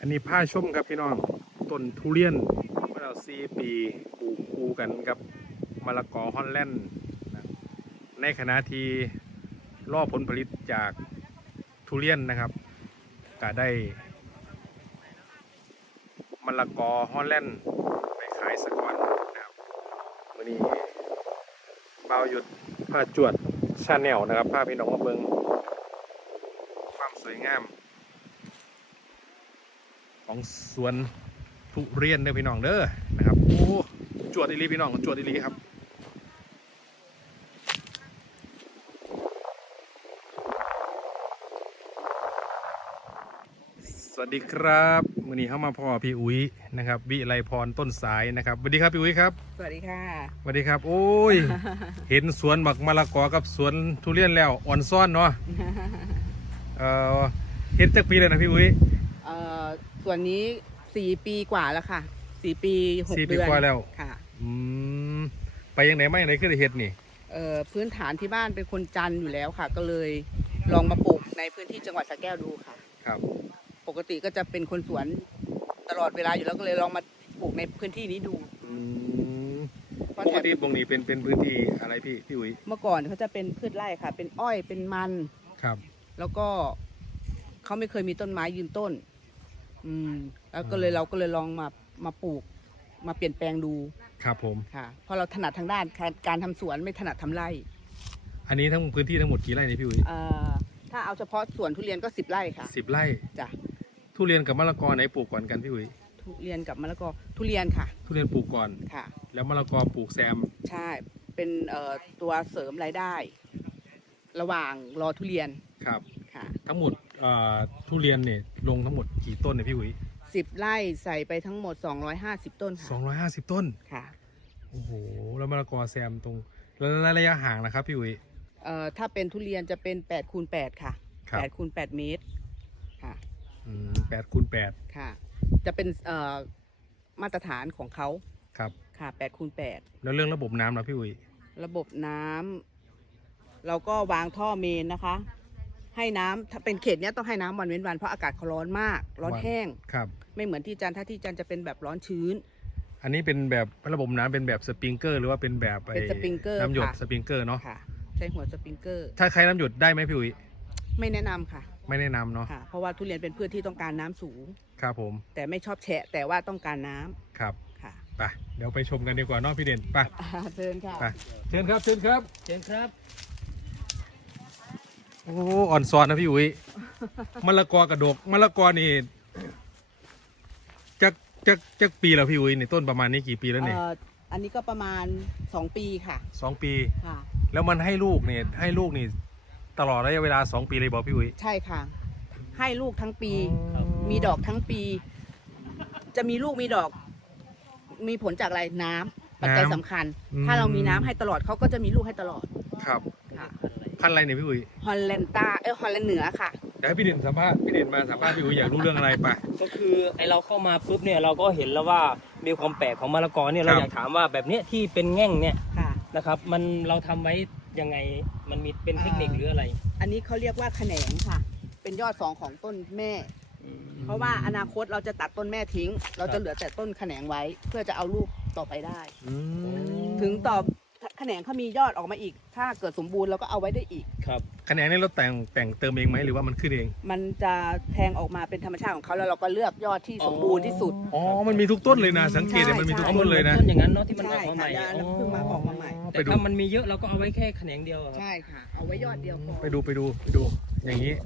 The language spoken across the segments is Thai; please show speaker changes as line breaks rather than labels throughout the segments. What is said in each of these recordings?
นนี้ผ้าชมครับพี่น้องต้นทุเรียนเมื่อเรา4 ปีปลูกคู่กันกับมะละกอฮอลแลนด์นะในขณะที่รอผลผลิตจากทุเรียนนะครับก็ได้มะละกอฮอลแลนด์ไปขายสะก่อนนะครับวันนี้บ่าวหยุดผ้าจวดชาแนลนะครับผ้าพี่น้องมาเบิ่งความสวยงามของสวนทุเรียนเด้อพี่น้องเด้อนะครับโอ้จวดอีหลีพี่น้องจวดอีหลีครับสวัสดีครับมื้อนี้เข้ามาพ่อพี่อุ้ยนะครับวิไลพรต้นสายนะครับสวัสดีครับพี่อุ้ยครับ
สวัสดีค่ะ
สวัสดีครับโอ้ย เห็นสวนบักมะละกอกับสวนทุเรียนแล้วอ่อนซ่อนเนาะเห็นจากปีเลยนะพี่อุ้ย
ส่วนนี้4 ปีกว่าแล้วค่ะ4 ปี 6 เดือน
4 ปีกว่าแล้ว
ค่ะ
ไปยังไหนไม่ยังไหนขึ้นได้เห็ดนี่
พื้นฐานที่บ้านเป็นคนจันทร์อยู่แล้วค่ะก็เลยลองมาปลูกในพื้นที่จังหวัดสระแก้วดูค่ะ
ครับ
ปกติก็จะเป็นคนสวนตลอดเวลาอยู่แล้วก็เลยลองมาปลูกในพื้นที่นี้ดู
ปกติตรงนี้เป็นพื้นที่อะไรพี่อุ๋ย
เมื่อก่อนเขาจะเป็นพืชไร่ค่ะเป็นอ้อยเป็นมัน
ครับ
แล้วก็เขาไม่เคยมีต้นไม้ยืนต้นแล้วก็เลยเราก็เลยลองมาปลูกมาเปลี่ยนแปลงดู
ครับผม
ค่ะเพราะเราถนัดทางด้านการทำสวนไม่ถนัดทำไร่
อันนี้ทั้งพื้นที่ทั้งหมดกี่ไร่นี่พี่อุ๋ย
ถ้าเอาเฉพาะสวนทุเรียนก็10 ไร่ค่ะ
10 ไร่
จ้ะ
ทุเรียนกับมะละกอไหนปลูกก่อนกันพี่อุ๋ย
ทุเรียนกับมะละกอทุเรียนค่ะ
ทุเรียนปลูกก่อน
ค่ะ
แล้วมะละกอปลูกแซม
ใช่เป็นตัวเสริมรายได้ ระหว่างรอทุเรียน
ครับ
ค่ะ
ทั้งหมดทุเรียนเนี่ยลงทั้งหมดกี่ต้นเนี่ยพี่อุ๋ย
10 ไร่ใส่ไปทั้งหมด250 ต้นค่ะ
250 ต้น
ค่ะ
โอ้โหแล้วมะละกอแซมตรงแล้วระยะห่างนะครับพี่อุ๋ย
ถ้าเป็นทุเรียนจะเป็น8x8ค่ะ8x8 เมตรค่ะ
8x8
ค่ะจะเป็นมาตรฐานของเขา
ครับ
ค่ะ8x8
แล้วเรื่องระบบน้ำนะพี่อุ๋ย
ระบบน้ำเราก็วางท่อเมนนะคะให้น้ำถ้าเป็นเขตนี้ต้องให้น้ำวันเว้นวันเพราะอากาศเขาร้อนมากร้อนแห้ง
ครับ
ไม่เหมือนที่จันทร์ถ้าที่จันทร์จะเป็นแบบร้อนชื้น
อันนี้เป็นแบบระบบน้ำเป็นแบบสปริงเกอร์หรือว่าเป็นแบบ
สปริงเกอร์
น้ำหยดสปริงเกอร์เนาะ
ค่ะใช้หัวสปริงเกอร์
ถ้าใครน้ำหยดได้ไหมพี่อุ๋ย
ไม่แนะนำค่ะ
ไม่แนะนำเนาะ
เพราะว่าทุเรียนเป็นพืชที่ต้องการน้ำสูง
ครับผม
แต่ไม่ชอบแฉะแต่ว่าต้องการน้ำ
ครับ
ค่ะ
ไปเดี๋ยวไปชมกันดีกว่าเนาะพี่เด่นไป
เชิญค่ะ
ไปเชิญครับเชิญครับ
เชิญครับ
โอ้อ่อนซ้อนนะพี่อุ๋ยมะละกอกระดกมะละกอนี่จักปีแล้วพี่อุ๋ยนี่ต้นประมาณนี้กี่ปีแล้วเนี่ย
อันนี้ก็ประมาณ2 ปีค่ะ
2 ปี
ค่ะ
แล้วมันให้ลูกนี่ตลอดระยะเวลา2 ปีเลยบอกพี่อุ๋ย
ใช่ค่ะให้ลูกทั้งปีมีดอกทั้งปีจะมีลูกมีดอกมีผลจากอะไรน้ำปัจจัยสำคัญถ้าเรามีน้ำให้ตลอดเขาก็จะมีลูกให้ตลอด
ครับ
ค่ะ
พันธุ์อะไรเนี่ยพี่อุ๋ย
ฮอลแลนตาฮอลแลนด์เหนือค่ะ
เดี๋ยวให้พี่เด่นสัมภาษณ์พี่เด่นมาสัมภาษณ์พี่อุ๋ยอยากรู้เรื่องอะไรปะ
ก็คือไอเราเข้ามาปุ๊บเนี่ยเราก็เห็นแล้วว่ามีความแปลกของมะละกอเนี่ยเราอยากถามว่าแบบเนี้ยที่เป็นแง่งเนี่ยนะครับมันเราทำไว้ยังไงมันมีเป็นเทคนิคหรืออะไร
อันนี้เขาเรียกว่าแขนงค่ะเป็นยอด2ของต้นแม่เพราะว่าอนาคตเราจะตัดต้นแม่ทิ้งเราจะเหลือแต่ต้นแขนงไว้เพื่อจะเอาลูกต่อไปได้ถึงต่อแขนงเขามียอดออกมาอีกถ้าเกิดสมบูรณ์เราก็เอาไว้ได้อีก
ครับแขนงนี้เราแต่งเติมเองไหมหรือว่ามันขึ้นเอง
มันจะแทงออกมาเป็นธรรมชาติของเขาแล้วเราก็เลือกยอดที่สมบูรณ์ที่สุด
อ๋อมันมีทุกต้นเลยนะสังเกตเลยมันมีทุกต้นเลยนะ
ต้นอย่างนั้นเนาะที่มันออกมาใหม่
เพิ่งมาออกมาใหม่
แต่ถ้ามันมีเยอะเราก็เอาไว้แค่แขนงเดียว
ใช่ค่ะเอาไว้ยอดเดียวพอ
ไปดูอย่างนี้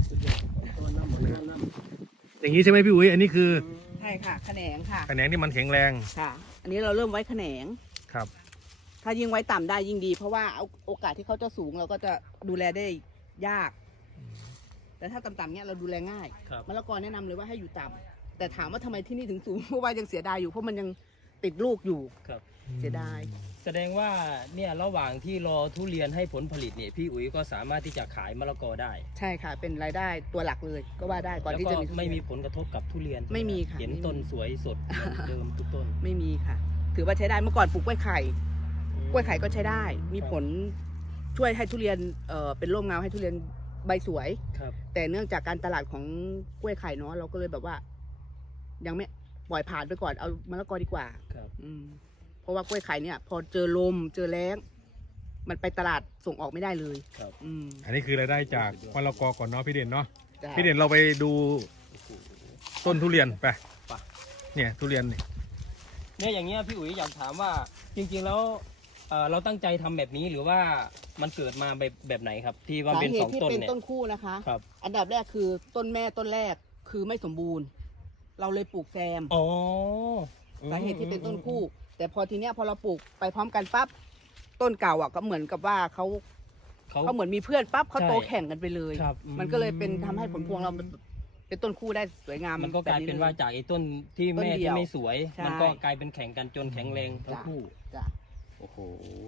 อย่างนี้ใช่ไหมพี่อุ๋ยอันนี้คือ
ใช่ค่ะแขนงค่ะ
แขนงที่มันแข็งแรง
ค่ะอันนี้เราเริ่มไว้แขนง
ครับ
ถ้ายิ่งไว้ต่ำได้ยิ่งดีเพราะว่าโอกาสที่เขาจะสูงเราก็จะดูแลได้ยากแต่ถ้าต่ำๆเนี้ยเราดูแลง่ายมะละกอแนะนำเลยว่าให้อยู่ต่ำแต่ถามว่าทำไมที่นี่ถึงสูงเพราะว่ายังเสียดายอยู่เพราะมันยังติดลูกอยู่เสียดาย
แสดงว่าเนี่ยระหว่างที่รอทุเรียนให้ผลผลิตเนี่ยพี่อุ๋ยก็สามารถที่จะขายมะละกอได้
ใช่ค่ะเป็นรายได้ตัวหลักเลยก็ว่าได้ก่อนที่จะ
ไม่มีผลกระทบกับทุเรียน
ไม่มีค่ะ
เห็นต้นสวยสดเดิมทุกต้น
ไม่มีค่ะถือว่าใช้ได้เมื่อก่อนปลูกกล้วยไข่ก็ใช้ได้มีผลช่วยให้ทุเรียนเป็นร่มเงาให้ทุเรียนใบสวยแต่เนื่องจากการตลาดของกล้วยไข่เนาะเราก็เลยแบบว่ายังไม่ปล่อยผ่านไปก่อนเอามะละกอดีกว่า
ครับ
เพราะว่ากล้วยไข่เนี่ย พอเจอลมเจอแล้ง มันไปตลาดส่งออกไม่ได้เลย
ครับ
อันนี้คือรายได้จากมะละกอก่อนเนาะพี่เด่นเนาะ
จ้ะ
พี่เด่นเราไปดูต้นทุเรียนไปเนี่ยทุเรียนนี่
เนี่ยอย่างเงี้ยพี่อุ๋ยอยากถามว่าจริงๆแล้วเราตั้งใจทำแบบนี้หรือว่ามันเกิดมาแบบไหนครับ ที่ว่า
สา
เป็น
เห
ส
ตุ
อง
ที่
ต้น
เป็น
เนี่ย
ต้นคู่นะคะ
ครับ
อันดับแรกคือต้นแม่ต้นแรกคือไม่สมบูรณ์ เราเลยปลูกแซม
อ๋อ
สาเหตุที่เป็นต้นคู่ แต่พอทีเนี้ยพอเราปลูกไปพร้อมกันปั๊บต้นเก่าอ่ะก็เหมือนกับว่าเขาเหมือนมีเพื่อนปั๊บเขาโตแข่งกันไปเลย
ครับ
มันก็เลยเป็นทำให้ผลพวงเราเป็นต้นคู่ได้สวยงาม
มันก็กลายเป็นว่าจากไอ้ต้นที่
ต้น
แม่
เดี
ที่
ยว
ไม่สวย
ใช่
มันก็กลายเป็นแข่งกันจนแข็งแรงทั้ง
จ้ะ
คู่
จ้ะ
โอ้โห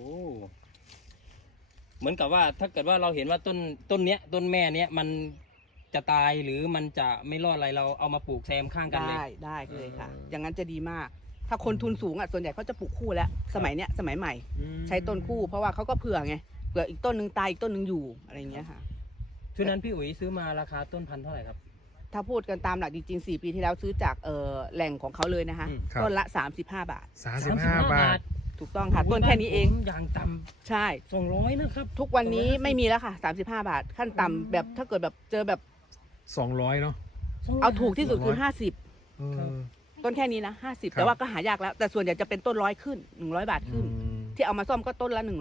เหมือนกับว่าถ้าเกิดว่าเราเห็นว่าต้นเนี้ยต้นแม่เนี้ยมันจะตายหรือมันจะไม่รอดอะไรเราเอามาปลูกแซมข้างกันเลย
ได้เลยค่ะ อย่างนั้นจะดีมาก ถ้าคนทุนสูงอ่ะส่วนใหญ่เขาจะปลูกคู่แล้วสมัยเนี้ยสมัยใหม่ ใช้ต้นคู่เพราะว่าเขาก็เผื่อไงเผื่ออีกต้นหนึ่งตายอีกต้นหนึ่งอยู่อะไรอย่างเงี้ยค่ะ
ชุดนั้นพี่อุ๋ยซื้อมาราคาต้นพันเท่าไหร่ครับ
ถ้าพูดกันตามหลักจริงๆ4 ปีที่แล้วซื้อจากแหล่งของเขาเลยนะคะ
ครับ
ต้นละ35 บาท
35 บาท
ถูกต้องค่ะต้นแค่นี้เอง
อย่างต่
ใช่
ำ200นะครับ
ทุกวันนี้ไม่มีแล้วค่ะ35 บาท ขั้นต่ำแบบถ้าเกิดแบบเจอแบบ
200เนาะ
เอาถูกที่สุดคือ
200
50
เออ
ต้นแค่นี้นะ50
ครับ
แต่ว่าก็หายากแล้ว แต่ส่วนใหญ่จะเป็นต้น100ขึ้น100 บาทขึ้น
อืม
ที่เอามาซ่อมก็ต้นละ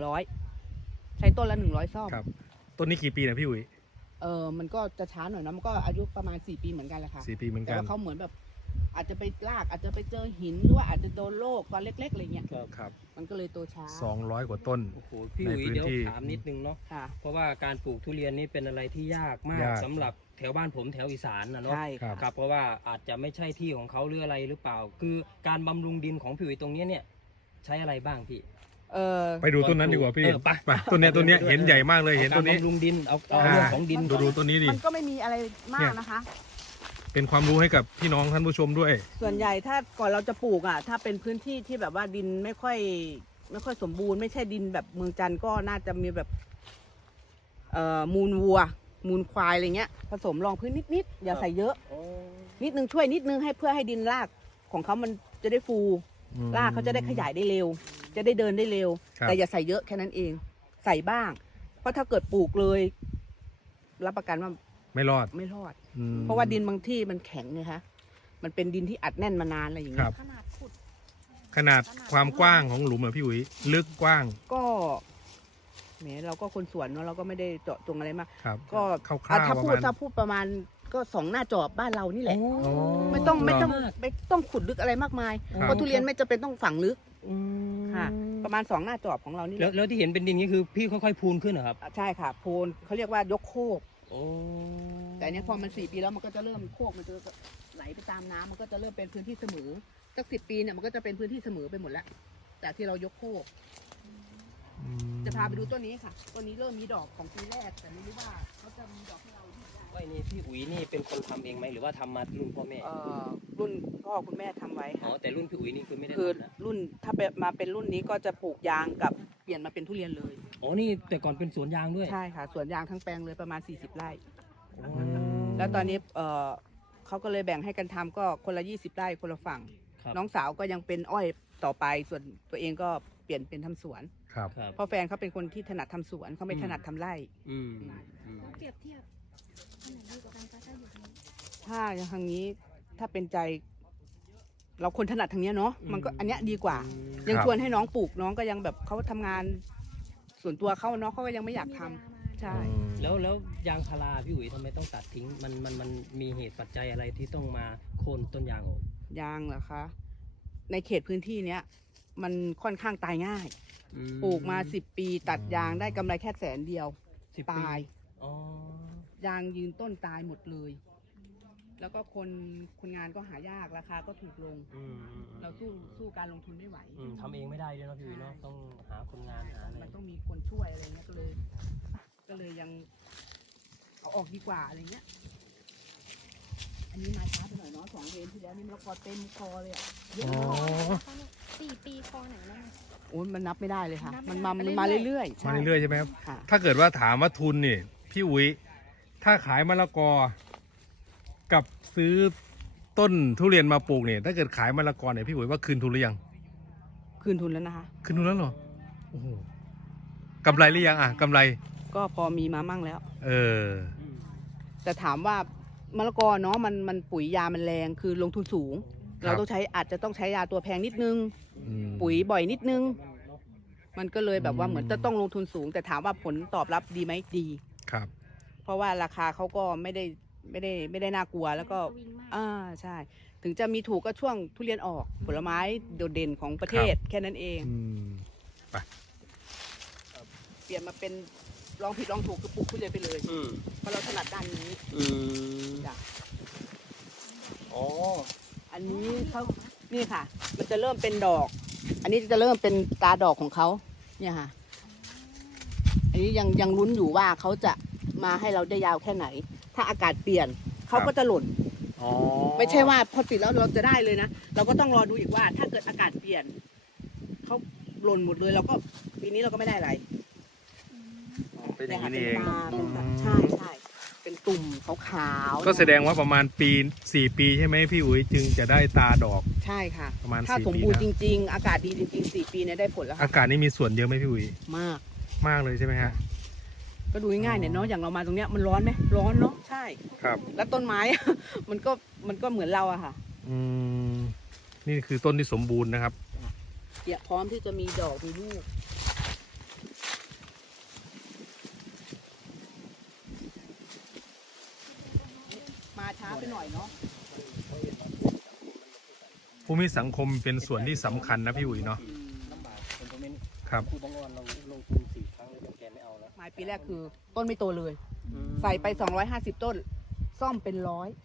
100ใช้ต้นละ100ซ่อม
ครับต้นนี้กี่ปีนะพี่อุ๋ย
มันก็จะช้าหน่อยนะมันก็อายุประมาณ4 ปีเหมือนกันแหละค่ะ
4 ปีเหมือน
แต่
กัน
ว่าเขาเหมือนแบบ อาจจะไปลากอาจจะไปเจอหินหรือว่าอาจจะโดนโรคตอนเล็กๆอะไรเงี้ย
ครับ
ครับ
มันก็เลยโตช้า
200 กว่าต้น
โอ้โหพี่
ใน
อุ๋ย
พื้น
เดี๋ยว
ที่
ถามนิดนึงเนาะ
ค่ะ
เพราะว่าการปลูกทุเรียนนี่เป็นอะไรที่ยากมาก
ยาก
สำหรับแถวบ้านผมแถวอีสานนะเนาะ
ใช่
ครั
ค่ะ
บ
ครับเพราะว่าอาจจะไม่ใช่ที่ของเขาหรืออะไรหรือเปล่า คือการบำรุงดินของพี่อุ๋ยตรงเนี้ยเนี่ยใช้อะไรบ้างพี่
ไปดูต้นนั้นดีกว่าพี่
ไป
ไปต้นเนี้ยเห็นใหญ่มากเลยเห็นต้นนี้
การบำรุงดินเอา
อ่า
เรื่องของดิน
ดูต้นนี้ดิ
มันก็ไม่มีอะไรมากนะคะ
เป็นความรู้ให้กับพี่น้องท่านผู้ชมด้วย
ส่วนใหญ่ถ้าก่อนเราจะปลูกอ่ะ ถ้าเป็นพื้นที่ที่แบบว่าดินไม่ค่อยสมบูรณ์ไม่ใช่ดินแบบเมืองจันทร์ก็น่าจะมีแบบมูลวัว มูลควายอะไรเงี้ย ผสมรองพื้นนิดๆอย่าใส่เยอะ
โอ้
นิดนึงช่วยนิดนึงให้เพื่อให้ดินรากของเขามันจะได้ฟู รากเขาจะได้ขยายได้เร็ว จะได้เดินได้เร็ว
ครับ
แต่อย่าใส่เยอะแค่นั้นเอง ใส่บ้าง เพราะถ้าเกิดปลูกเลย รับประกันว่า
ไม่รอด
ไม่รอด
อืม
เพราะว่าดินบางที่มันแข็งไงคะ มันเป็นดินที่อัดแน่นมานานอะไรอย่าง
ค
เงี้
รั
ย
บ
ขนาดขุด
ขนาดความกว้างของหลุมเหรอพี่อุ๋ยลึกกว้าง
ก็แหมเราก็คนสวนเนาะเราก็ไม่ได้เจาะจงอะไรมาก
ครับ
ก็
คร่าวๆ
ถ้า
ประ
พู
มา
ด
ณ
ถ้าพูดประมาณก็2 หน้าจอบบ้านเรานี่แหละ
โอ้
ไม่ต้อง
เหรอ
ไม่ต้องขุดลึกอะไรมากมาย
ครับ
เพราะทุเรียนไม่จำเป็นต้องฝังลึก
อืม
ค่ะ ประมาณ2 หน้าจอบของเรานี่แห
แล้ว
ละ
แล้วที่เห็นเป็นดินนี้คือพี่ค่อยๆพูนขึ้นเหรอครับ
ใช่ค่ะโพนเขาเรียกว่ายกโคก
โอ้
แต่อันเนี้ยพอมัน4 ปีแล้วมันก็จะเริ่มโคกมันจะไหลไปตามน้ำมันก็จะเริ่มเป็นพื้นที่เสมอสัก10 ปีเนี่ยมันก็จะเป็นพื้นที่เสมอไปหมดแล้วจากที่เรายกโคก
อืม
จะพาไปดูต้นนี้ค่ะต้นนี้เริ่มมีดอกของปีแรกแต่ไม่รู้ว่าเขาจะมีดอกให้เราหรือเปล่า
ไว้นี่พี่อุ๋ยนี่เป็นคนทำเองไหมหรือว่าทำมารุ่นพ่อแม่
รุ่นพ่อคุณแม่ทำไว้
อ๋อ
ค่ะ
แต่รุ่นพี่อุ๋ยนี่คือไม่ได้
คือ
ทำนะ
รุ่นถ้ามาเป็นรุ่นนี้ก็จะปลูกยางกับเปลี่ยนมาเป็นทุเรียนเลย
อ๋อนี่แต่ก่อนเป็นสวนยางด้วย
ใช่ค่ะสวนยางทั้งแปลงเลยประมาณ40 ไร่
โอ้
แล้วตอนนี้เขาก็เลยแบ่งให้กันทำก็คนละ20 ไร่คนละฝั่ง
ครับ
น้องสาวก็ยังเป็นอ้อยต่อไปส่วนตัวเองก็เปลี่ยนเป็นทำสวน
ครับ
ครับ
เพราะแฟนเขาเป็นคนที่ถนัดทำสวนเขาไม่ถนัดทำไร่
อืมอืม
เปรียบเทียบอันไหนดีกว่ากันคะถ้าอยู่ตรงนี้
ถ้าทางนี้ถ้าเป็นใจ เราคนถนัดทางเนี้ยเนาะมันก็อันเนี้ยดีกว่า ยัง
ครับ
ชวนให้น้องปลูกน้องก็ยังแบบเขาทำงาน ส่วนตัวเขาเนาะเขาก็ยังไม่อยากทำ
มีเวลามา
ใช่
แล้วยางพาราพี่อุ๋ยทำไมต้องตัดทิ้งมันมีเหตุปัจจัยอะไรที่ต้องมาโค่นต้นยางออก
ยางเหรอคะ ในเขตพื้นที่เนี้ยมันค่อนข้างตายง่าย
อื
ปลูกมา10 ปี ตัดยางได้กำไรแค่100,000
10
ตาย
อ๋อย
างยืนต้นตายหมดเลย แล้วก็คนงานก็หายากราคาก็ถูกลง
อืม
เราสู้การลงทุนไม่ไหว
ทำเองไม่ได้ด้วยเนาะพี่อุ๋ยเนาะต้องหาคนงานหาอะไร
มันต้องมีคนช่วยอะไรเงี้ยก็เลยยังเอาออกดีกว่าอะไรเงี้ย อันนี้มาช้าไปหน่อยเนาะ2 เดือนที่แล้วนี่มะละกอเต็มคอเลยอะเยอะ
อ๋อ
มาก
นะคะเนี่ย4 ปีคอไหนแล้วเนี่ย
โอ้ยมันนับไม่ได้เลยค่ะ
นับ
มั
ไม่
น
ได้
มาเรื่อยๆ
มาเรื่อยๆใช่ไหมครับ
ค่ะ
ถ้าเกิดว่าถามว่าทุนนี่พี่อุ๋ยถ้าขายมะละกอ กับซื้อต้นทุเรียนมาปลูกเนี่ยถ้าเกิดขายมะละกอเนี่ยพี่อุ๋ยว่าคืนทุนหรือยัง
คืนทุนแล้วนะคะ
คืนทุนแล้วเหรอโอ้โหกำไรหรือยังกำไร
ก็พอมีมามั่งแล้ว
เออ
แต่ถามว่ามะละกอเนาะมันปุ๋ยยามันแรงคือลงทุนสูง
ครับ
เราต้องอาจจะต้องใช้ยาตัวแพงนิดนึง
อืม
ปุ๋ยบ่อยนิดนึง มันก็เลยแบบว่าเหมือนจะต้องลงทุนสูง แต่ถามว่าผลตอบรับดีไหมดี
ครับ
เพราะว่าราคาเขาก็ไม่ได้น่ากลัวแล้วก็
สวิงมาก
ใช่ ถึงจะมีถูกก็ช่วงทุเรียนออกผลไม้โดดเด่นของประเทศแค่นั้นเอง
อืม
เปลี่ยนมาเป็นลองผิดลองถูกคือปลูกทุเรียนไปเลย
อืม
เพราะเราถนัดด้านนี้
อืม
จ้ะ
อ๋อ
อันนี้เขานี่ค่ะ มันจะเริ่มเป็นดอก อันนี้จะเริ่มเป็นตาดอกของเขาเนี่ยค่ะ อันนี้ยังลุ้นอยู่ว่าเขาจะมาให้เราได้ยาวแค่ไหน ถ้าอากาศเปลี่ยนเขาก็จะหล่น
อ๋อ
ไม่ใช่ว่าพอติดแล้วเราจะได้เลยนะ เราก็ต้องรอดูอีกว่า ถ้าเกิดอากาศเปลี่ยนเขาหล่นหมดเลยเราก็ปีนี้เราก็ไม่ได้อะไร
เป็นอย่างนี้
เนี่
นี่
ย
เอง
ค่ะเป็นตาใช่ใช่เป็นตุ่มขาวๆ
ก็แสดงว่าประมาณ4 ปีใช่ไหมพี่อุ๋ยจึงจะได้ตาดอก
ใช่ค่ะ
ประมาณ
ถ้า
4
สม
ปี
บูรณ์จ
นะ
ริง ๆ อากาศดีจริงๆ4 ปีเนี่ยได้ผลแล้วค่ะ
อากาศนี่มีส่วนเยอะไหมพี่อุ๋ย
มาก
มากเลยใช่ไหมฮะ
ก็ดูง่ายๆเนี่ยเนาะอย่างเรามาตรงเนี้ยมันร้อนไหมร้อนเนาะใช่
ครับ
แล้วต้นไม้ มันก็เหมือนเราอะค่ะ
อืมนี่คือต้นที่สมบูรณ์นะครับ
เนี่ยพร้อมที่จะมีดอกมีลูกมาช้าไปหน่อยเนาะ
ภูมิสังคมเป็นส่วนที่สำคัญนะพี่อุ๋ยเนาะ
ลำบากคนตรงนี้
ครับ
คือบางวันเราลงทุน4 ครั้งแล้วแกไม่เอาแล้ว
ไม้ปีแรกคือต้นไม่โตเลย ใส่ไป250ต้น ซ่อมเป็น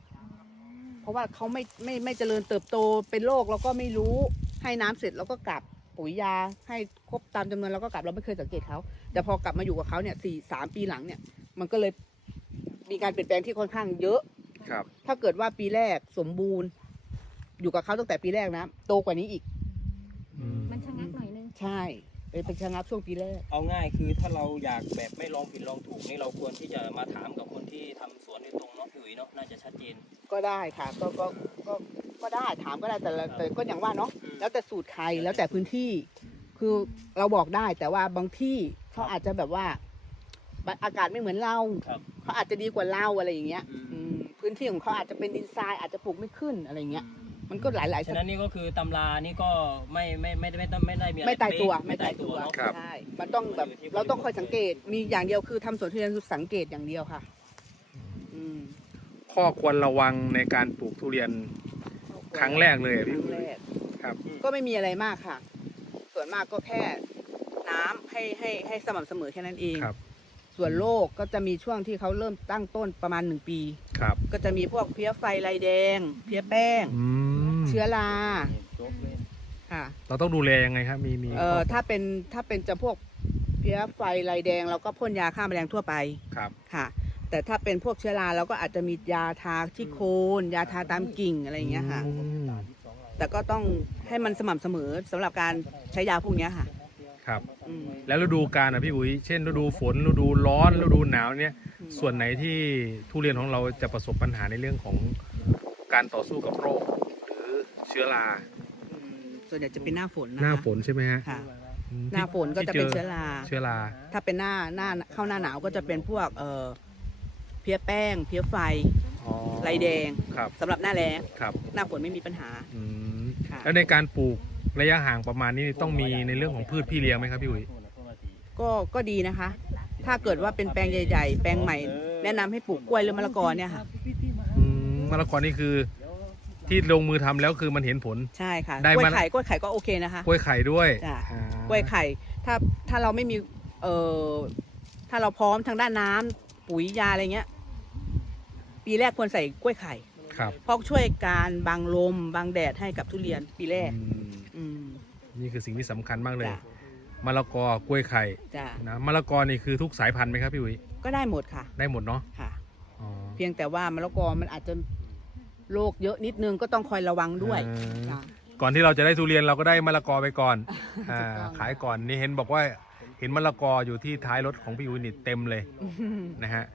100เพราะว่าเขาไม่เจริญเติบโตเป็นโรคเราก็ไม่รู้ให้น้ำเสร็จเราก็กลับปุ๋ยยาให้ครบตามจำนวนเราก็กลับเราไม่เคยสังเกตเขาแต่พอกลับมาอยู่กับเขาเนี่ย3 ปีหลังเนี่ย มันก็เลยมีการเปลี่ยนแปลงที่ค่อนข้างเยอะ
ครับ
ถ้าเกิดว่าปีแรกสมบูรณ์ อยู่กับเขาตั้งแต่ปีแรกนะโตกว่านี้อีก
อืม
มันชะงักหน่อยนึง
ใช่เป็นชะงักช่วงปีแรก
เอาง่ายคือถ้าเราอยากแบบไม่ลองผิดลองถูกนี่เราควรที่จะมาถามกับคนที่ทำสวนโดยตรงเนาะพี่อุ๋ยเนาะน่าจะชัดเจน
ก็ได้ค่ะก็ได้ถามก็ได้แต่ก็อย่างว่าเนาะแล้วแต่สูตรใครแล้วแต่พื้นที่ คือเราบอกได้แต่ว่าบางที่เขาอาจจะแบบว่าอากาศไม่เหมือนเรา
ครับ
เขาอาจจะดีกว่าเราอะไรอย่างเงี้ย
อืม
พื้นที่ของเขาอาจจะเป็นดินทรายอาจจะปลูกไม่ขึ้นอะไรเงี้ย มันก็หลายๆ
ฉะนั้นนี่ก็คือตำรานี่ก็ไม่ได้มีอะไร
ไม่ตายตัว
เป๊ะ
ไม่ตายตัว
เนอะ
ครับ
ใช่ มันต้องแบบเราต้องคอยสังเกตมีอย่างเดียวคือทำสวนทุเรียนสังเกตอย่างเดียวค่ะ อืม
ข้อควรระวังในการปลูกทุเรียนครั้งแรกเลยอะ
ค
พี่
รั้ง
อุ๋
แร
ย
ก
ครับ
ก็ไม่มีอะไรมากค่ะ ส่วนมากก็แค่น้ำให้สม่ำเสมอแค่นั้นเอง
ครับ
ส่วนโรคก็จะมีช่วงที่เขาเริ่มตั้งต้นประมาณ1 ปี
ครับ
ก็จะมีพวกเพลี้ยไฟลายแดง เพลี้ยแป้ง
อืม
เชื้อรา
จบเลย
ค่ะ
เราต้องดูแลยังไงครับมี
ถ้าเป็นจะพวกเพลี้ยไฟลายแดงเราก็พ่นยาฆ่าแมลงทั่วไป
ครับ
ค่ะ แต่ถ้าเป็นพวกเชื้อราเราก็อาจจะมียาทาที่โคนยาทาตามกิ่งอะไรอย่างเงี้ยค่ะ
อืม
แต่ก็ต้องให้มันสม่ำเสมอสำหรับการใช้ยาพวกเนี้ยค่ะ
ครับ
อืม
แล้วฤดูกาลอ่ะพี่อุ๋ยเช่นฤดูฝนฤดูร้อนฤดูหนาวเนี่ยส่วนไหนที่ทุเรียนของเราจะประสบปัญหาในเรื่องของการต่อสู้กับโรคหรือเชื้อรา
ส่วนใหญ่จะเป็นหน้าฝนนะคะ
หน้าฝนใช่ไหมฮะ
ค่ะ
อืม
หน้าฝนก็จะเป็น
ที่
เชื้อรา
เชื้อรา
ถ้าเป็นหน้าเข้าหน้าหนาวก็จะเป็นพวกเพลี้ยแป้ง เพลี้ยไฟ
อ๋อ
ลายแดง
ครับ
สำหรับหน้าแล้ง
ครับ
หน้าฝนไม่มีปัญหา
อืม
ค่ะ
แล้วในการปลูกระยะห่างประมาณนี้ต้องมีในเรื่องของพืชพี่เลี้ยงไหมครับพี่อุ๋ย
ก็ดีนะคะ ถ้าเกิดว่าเป็นแปลงใหญ่ ๆ แปลงใหม่ แนะนำให้ปลูกกล้วยหรือมะละกอเนี่ยค่ะ
มะละกอนี่คือที่ลงมือทำแล้วคือมันเห็นผล
ใช่ค่ะ
ได้
กล้วย
มา
ไข่ก็โอเคนะคะ
กล้วยไข่ด้วย
จ้ะ
อ่าก
ล้วยไข่ถ้าเราไม่มีถ้าเราพร้อมทางด้านน้ำปุ๋ยยาอะไรเงี้ย ปีแรกควรใส่กล้วยไข่
ครับ
เพราะช่วยการบังลมบังแดดให้กับทุเรียนปีแรก
อืม
อืม
นี่คือสิ่งที่สำคัญมากเลย
จ้ะ
มะละกอกล้วยไข่
จ้ะ
นะมะละกอนี่คือทุกสายพันธุ์ไหมครับพี่อุ๋ย
ก็ได้หมดค่ะ
ได้หมดเนาะ
ค่ะ
อ๋อ
เพียงแต่ว่ามะละกอมันอาจจะโรคเยอะนิดนึงก็ต้องคอยระวังด้วย
อ่า
จ้ะ
ก่อนที่เราจะได้ทุเรียนเราก็ได้มะละกอไปก่อน
ถูกต้อง
ขายก่อนนี่เห็นบอกว่าเห็นมะละกออยู่ที่ท้ายรถของพี่อุ๋ยนี่เต็มเลยนะฮะ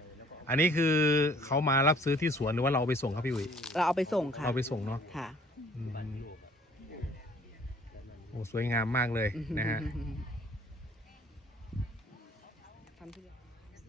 อันนี้คือเขามารับซื้อที่สวนหรือว่าเราเอาไปส่งครับพี่อุ๋ย
เราเอาไปส่งค่ะ
เราไปส่งเนาะ
ค่ะ
อืมโอ้สวยงามมากเลยนะฮะ
ทำทุกอย่าง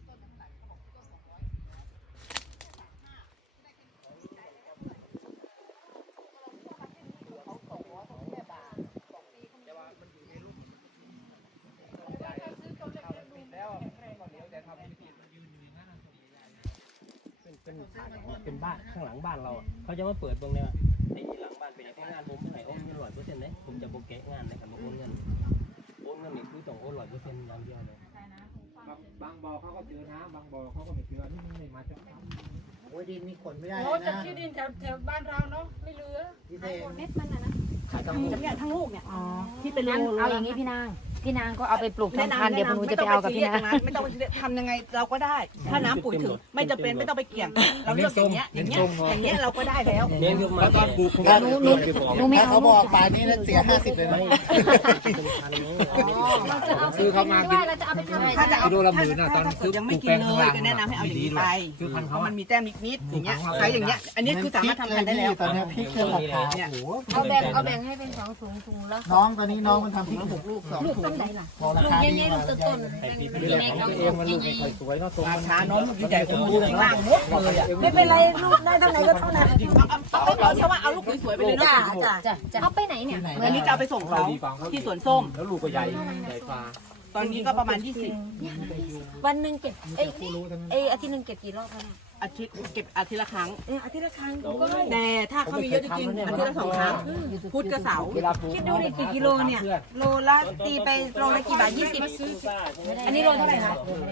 เป็นบ้านข้างหลังบ้านเราอะเขาจะมาเปิดตรงเนี้ยไอ้หลังบ้านเป็นอย่างงานผมเมื่อไหร่โอนเงิน100%เลยผมจะโบแกะงานในการมาโอนเงินนี่คือต้องโอน100%อย่างเดียวเลย
บางบ่อเขาก็ซื้อนะบางบ่อเขาก็ไม่ซื้อนี่ไม่มาจาก
โอ้ยดินนี่ขนไม่ได้
โอ้
เลย
จาก
นะ
ที่ดินแถวบ้านเราเนาะไม่เหลือ
พี่เทง
เม็ดมันอะนะ
ขายทั้ง
เนี่ยทั้งลูกเนี่ยที่เป็น
งั้น
โล
เอาอย่างนี้พี่นางก็เอาไปปลูกทำพันธุ์เดี๋ยวพวกหนูจะไปเอากับพี่นาง
ไม่ต้องไปทำยังไงเราก็ได้ ถ้าน้ำปุ๋ยถึงไม่จำเป็นไม่ต้องไปเกี่ยงเราเลือกอย่างเงี้ยเราก็ได้แล้ว
เน้นขึ้นมา
แล้วตอนปลูก
หนูไม่
ถ้า
เอา
เขาบอกป่านนี้แล้วเสีย50เลยนะ
เราจะเอาไป
คือเขามากิน
เราจะเอาไปทำ
ถ้าจะเอา
กิโลละ10,000น่ะตอนซื้อ
ยังไม่กินเลยก็แนะนำให้เอาอย่างนี้ไป
คือพัน
เพ
เขา
ราะมันมีแต้มนิดๆอย่างเงี้ยใช้อย่างเงี้ยอันนี้คือสามารถทำพันธุ์ได้แล้ว
ตอนนี้พริกเครื่องราคา
เนี่ย
โอ้โห
เอาแบ่งให้เป็น2 ถุงละ
น้องตอนนี้น้องมันทำพริกหก
ลูกสอง
ลูก
ถุง
ตั้งไหนล่ะ
พอรา
ลูก
คา
ให
ดี
ญ่ๆลูกต้น
นี่แหละของตัวเองมันลูกไม่ค่อยสวยเนาะทรง
รา
มัน
คาน้องลูกใหญ่ๆผมดูข้างล่างหมดเลยอ่ะ
ไม่เป็นไรลูกได้เท่าไหร่ก็เท่านั้น
เอาใช่ว่าเอาลูกสวยๆไปเลยเนาะ
จ้ะ
เอาไปไหนเนี่ย
อันนี้จะเอาไปส่งเขาที่สวนส้ม
แล้วลูกก็ใหญ่ฟ้า
ตอนนี้ก็ประมาณ
วันหนึ่งเก็บอาทิตย์หนึ่งเก็บกี่รอบคะ
20 อาทิตย์เก็บอาทิตย์ละครั้ง
อาทิตย์ละครั้ง
แต่ถ้าเขามีเยอะจริงๆอาทิตย์ละ2 ครั้งพุธกับเสาร์
เวลาปลูก
คิดดูดิกี่กิโลเนี่ยโลละตีไปโลละกี่บาท20อันนี้โลเท่าไหร่คะ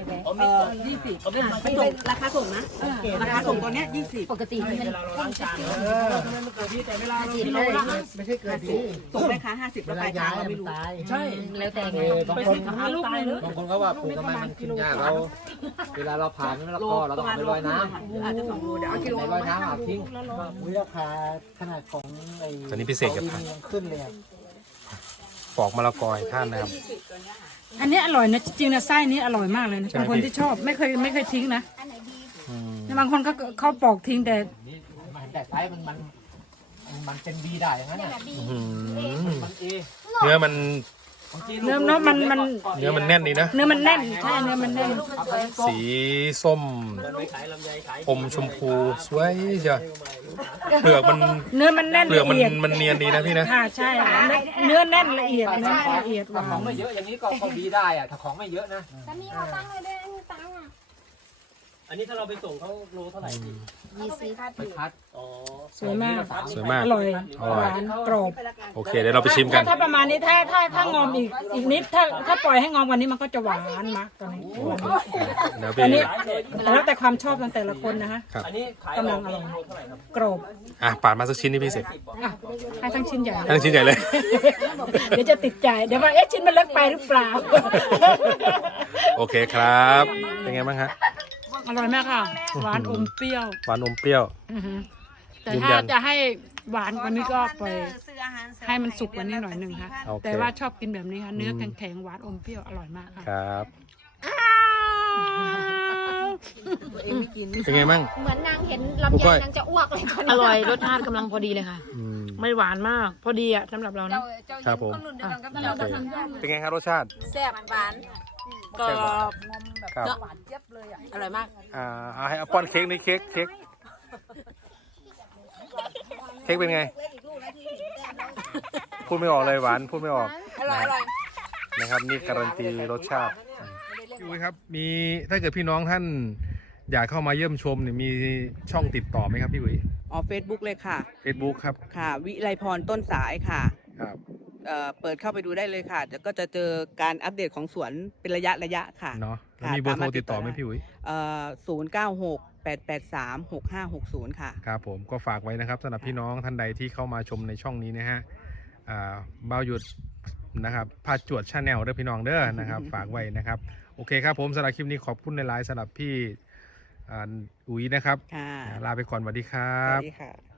20ไปส่งราคาส่งนะราคาส่งตอนเนี้ย20
ปกติมันเป็นต้นจักร
กิโลละไม่ใช่เกินดี
ส่งได้ค่า50
เว
แล้วป
ลา
ลายทา
ย้าง ย
เรา
มั
ไม่
น
รู้
ตาย
ใช่แล้วแต่ไง
บางคนบางคนเขาว่าปลูกทำไมมันขึ้นยากเราเวลาเราผ่านมะละกอเราต้องเอาไปลอยน้ำ
อาจจะ2 โลเดี๋ยวเอากิโล
ไปลอยน้ำอาบทิ้ง
วิราคาขนาดของไอ้
ตอนนี้พิเศษกับทาง
ยังขึ้นเลยอะ
ปอกมะละกอให้ท่านนะครับ
อันนี้อร่อยนะจริงๆนะไส้นี้อร่อยมากเลยนะ
ใช่
เป็นคน
พี่
ที่ชอบไม่เคยทิ้งนะ
อืม
บางคนก็เขาปอกทิ้งแต่
มันแต่ไซส์มันเป็นบีได้อย่างนั้นน่ะ
อื้อหือ
มันเอ
เนื้อมัน
เนื้อมัน
เนื้อมันแน่นดีนะ
เนื้อมันแน่นใช่เนื้อมันแน่น
สีส้ม
ไม่ขายลำไยขาย
อมชมพูสวยจ้ะเปลือกมัน
เนื้อมันแน่น
เปลือก
ละ
มัน
เอียด
มันเนียนดีนะพี่นะ
ค่ะใช่เนื้อแน่นละเอียดเนื้อละเอียดห
ถ้าของ
วาน
ไม่เยอะอย่างนี้ก็บีได้อะถ้าของไม่เยอะนะ
สามีเราตั้งเลยได้มีตังค์อ่ะ
อันนี้ถ้าเราไปส่งเขาโลเท่าไหร่พี่
ไปคัด
อ๋อ
สวยมาก
สวยมาก
อร่อย
อร่อย
หวานกรอบ
โอเคเดี๋ยวเราไปชิมกัน
ถ้าประมาณนี้ถ้างอมอีกนิดถ้าปล่อยให้งอมกวันนี้มันก็จะหวานมากตอนนี้
เดี๋ยว
อัน
พี่
นี้แล้วแต่ความชอบของแต่ละคนนะคะ
ครับ
อันนี้ขาย
กำลังอร่อย
โลเท่าไหร่ครับ
กรอบ
อ่ะปาดมาสักชิ้นนี่พี่เสก
อ่ะให้ทั้งชิ้นใหญ่
ทั้งชิ้นใหญ่เลย
เดี๋ยวจะติดใจเดี๋ยวว่าเอ๊ะชิ้นมันเล็กไปหรือเปล่า
โอเคครับเป็นไงบ้างฮะ
อร่อยมากค่ะหวานอมเปรี้ยว
หวานอมเปรี้ยว
อือฮึแต่
ยืน
ถ้า
ยัน
จะให้หวานกว่านี้ก็ปล่อยให้มันสุกกว่านี้หน่อยหนึ่งค่ะ
โอเค
แต่ว่าชอบกินแบบนี้ค่ะเนื้อแข็งๆหวานอมเปรี้ยวอร่อยมากค่ะ
ครับ
ตัวเองไม่กิน
เป็นไงบ้าง
เหมือนนางเห็นลำ
ครูก้
ไย
อย
นางจะอ้วกเลยคน
อร่อยรสชาติกำลังพอดีเลยค่ะ
อืม
ไม่หวานมาก พอดีอะสำหรับเรานะ
ครับผมโอเคเป็นไงครับรสชาติ
แซ่บหวานกร
แซ่บ
อบ
ครับ
อร่อยมาก
เอาให้เอาป้อนเค้กนี่เค้กเค้กเป็นไง พูดไม่ออกเลยหวานพูดไม่ออก
อร่อยอร่อย
นะครับนี่การันตีรสชาติพี่อุ้ยครับมีถ้าเกิดพี่น้องท่านอยากเข้ามาเยี่ยมชมเนี่ยมีช่องติดต่อไหมครับพี่อุ้ย
อ๋อ Facebook เลยค่ะ
Facebook ครับ
ค่ะ วิไลพรต้นสายค่ะ
ครับ
เปิดเข้าไปดูได้เลยค่ะเดี๋ยวก็จะเจอการอัปเดตของสวนเป็นระยะค่ะ
เนาะแล้ว
ค่ะ
มีเบอร์โทร
สามารถติ
ติ
ด
ด
ต่
ต่
อ
อไหม
ได้
พี่อุ้ย
096-883-6560 ค่ะ
ครับผมก็ฝากไว้นะครับสำหรับพี่น้องท่านใดที่เข้ามาชมในช่องนี้นะฮะบ่าวหยุดนะครับพาจวดชาแนลเด้อพี่น้องเด้อนะครับ ฝากไว้นะครับโอเคครับผมสำหรับคลิปนี้ขอบคุณในไลน์สำหรับพี่อุ๋ยนะครับ
ค่ะ
ลาไปก่อนสวัสดีครั
สวั
บ
สดีค่ะ